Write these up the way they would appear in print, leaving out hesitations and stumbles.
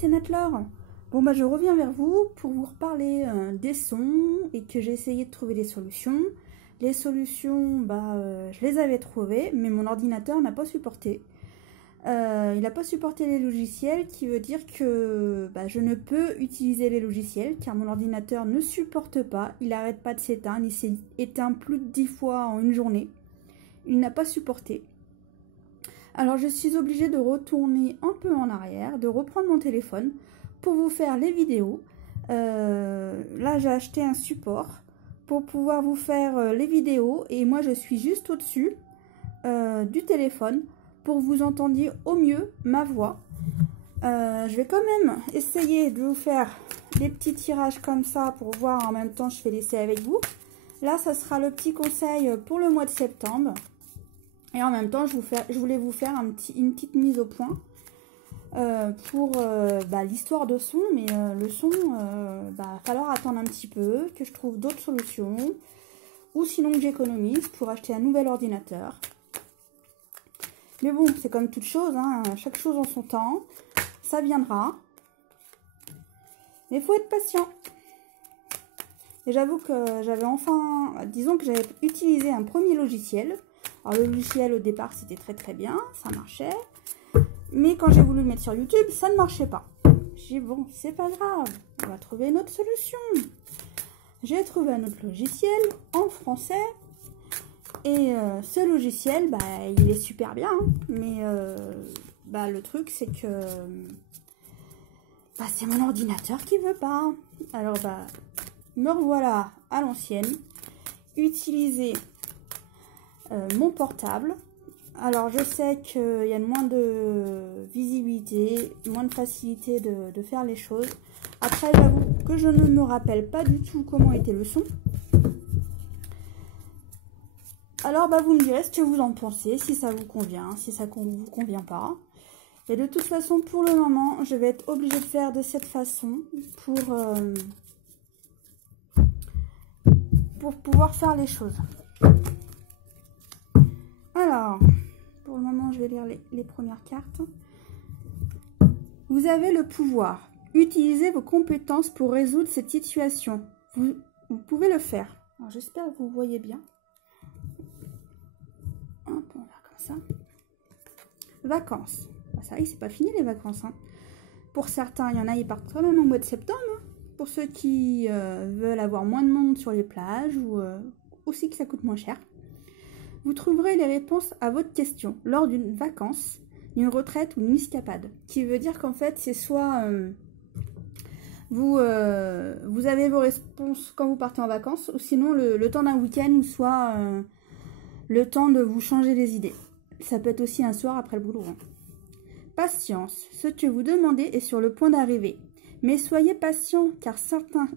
c'est Natlaure. Bon bah je reviens vers vous pour vous reparler des sons et que j'ai essayé de trouver des solutions. Les solutions, je les avais trouvées, mais mon ordinateur n'a pas supporté. Il n'a pas supporté les logiciels, qui veut dire que je ne peux utiliser les logiciels car mon ordinateur ne supporte pas. Il n'arrête pas de s'éteindre, il s'est éteint plus de 10 fois en une journée. Il n'a pas supporté. Alors je suis obligée de retourner un peu en arrière, de reprendre mon téléphone pour vous faire les vidéos. Là j'ai acheté un support pour pouvoir vous faire les vidéos et moi je suis juste au-dessus du téléphone pour que vous entendiez au mieux ma voix. Je vais quand même essayer de vous faire des petits tirages comme ça pour voir en même temps je fais l'essai avec vous. Là ça sera le petit conseil pour le mois de septembre. Et en même temps, je voulais vous faire une petite mise au point pour l'histoire de son. Mais le son, va falloir attendre un petit peu, que je trouve d'autres solutions. Ou sinon que j'économise pour acheter un nouvel ordinateur. Mais bon, c'est comme toute chose, hein, chaque chose en son temps. Ça viendra. Mais il faut être patient. Et j'avoue que j'avais disons que j'avais utilisé un premier logiciel. Alors le logiciel au départ c'était très bien, ça marchait. Mais quand j'ai voulu le mettre sur YouTube, ça ne marchait pas. J'ai dit bon, c'est pas grave, on va trouver une autre solution. J'ai trouvé un autre logiciel en français. Et ce logiciel, il est super bien. Hein, mais le truc c'est que c'est mon ordinateur qui veut pas. Alors me revoilà à l'ancienne. Utiliser mon portable. Alors je sais qu'il y a moins de visibilité, moins de facilité de faire les choses. Après j'avoue que je ne me rappelle pas du tout comment était le son. Alors vous me direz ce que vous en pensez, si ça vous convient, si ça vous convient pas. Et de toute façon pour le moment je vais être obligée de faire de cette façon pour pouvoir faire les choses. Alors, pour le moment, je vais lire les premières cartes. Vous avez le pouvoir. Utilisez vos compétences pour résoudre cette situation. Vous pouvez le faire. Alors, j'espère que vous voyez bien. Hop, on va faire comme ça. Vacances. Ça y est, c'est pas fini les vacances. Hein. Pour certains, il y en a, ils partent quand même au mois de septembre. Hein. Pour ceux qui veulent avoir moins de monde sur les plages ou aussi que ça coûte moins cher. Vous trouverez les réponses à votre question lors d'une vacance, d'une retraite ou d'une escapade. Qui veut dire qu'en fait, c'est soit vous avez vos réponses quand vous partez en vacances, ou sinon le temps d'un week-end, ou soit le temps de vous changer les idées. Ça peut être aussi un soir après le boulot. Hein. Patience. Ce que vous demandez est sur le point d'arriver. Mais soyez patient, car certains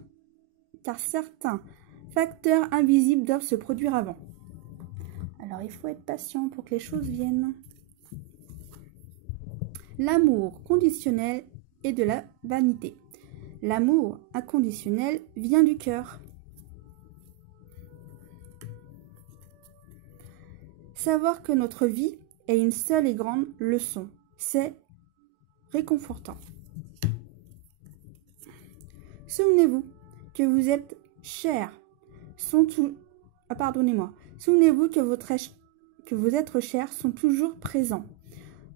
facteurs invisibles doivent se produire avant. Alors, il faut être patient pour que les choses viennent. L'amour conditionnel est de la vanité. L'amour inconditionnel vient du cœur. Savoir que notre vie est une seule et grande leçon, c'est réconfortant. Souvenez-vous que vous êtes cher. Souvenez-vous que vos êtres chers sont toujours présents,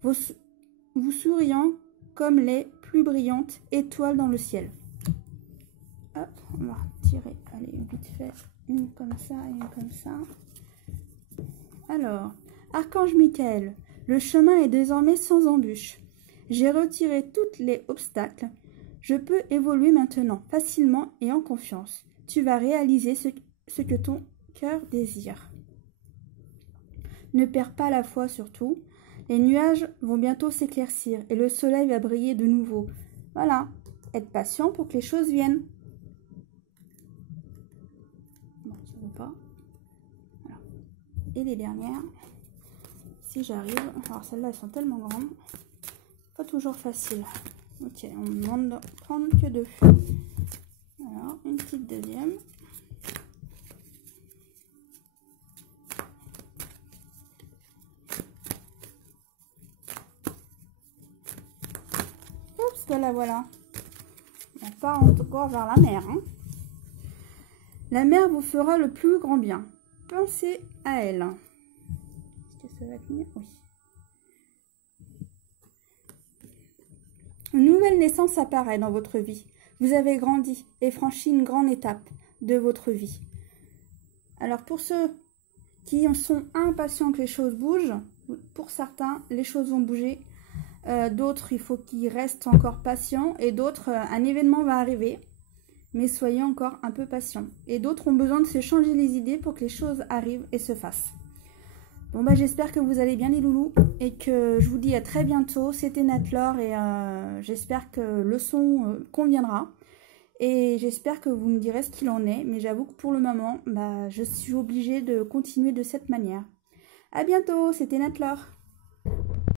vous souriant comme les plus brillantes étoiles dans le ciel. Hop, on va tirer, allez, vite fait, une comme ça et une comme ça. Alors, Archange Michael, le chemin est désormais sans embûche. J'ai retiré tous les obstacles. Je peux évoluer maintenant, facilement et en confiance. Tu vas réaliser ce que ton cœur désire. Ne perds pas la foi surtout. Les nuages vont bientôt s'éclaircir et le soleil va briller de nouveau. Voilà, être patient pour que les choses viennent. Bon, ça ne va pas. Voilà. Et les dernières, si j'arrive. Alors celles-là, elles sont tellement grandes. Pas toujours facile. Ok, on me demande de prendre que 2. Alors, une petite deuxième. Voilà, voilà. On part encore vers la mer. Hein. La mer vous fera le plus grand bien. Pensez à elle. Est-ce que ça va tenir? Oui. Une nouvelle naissance apparaît dans votre vie. Vous avez grandi et franchi une grande étape de votre vie. Alors pour ceux qui sont impatients que les choses bougent, pour certains, les choses vont bouger. D'autres, il faut qu'ils restent encore patients. Et d'autres, un événement va arriver. Mais soyez encore un peu patients. Et d'autres ont besoin de se changer les idées pour que les choses arrivent et se fassent. Bon bah j'espère que vous allez bien les loulous. Et que je vous dis à très bientôt. C'était Natlaure et j'espère que le son conviendra. Et j'espère que vous me direz ce qu'il en est. Mais j'avoue que pour le moment, bah, je suis obligée de continuer de cette manière. À bientôt, c'était Natlaure.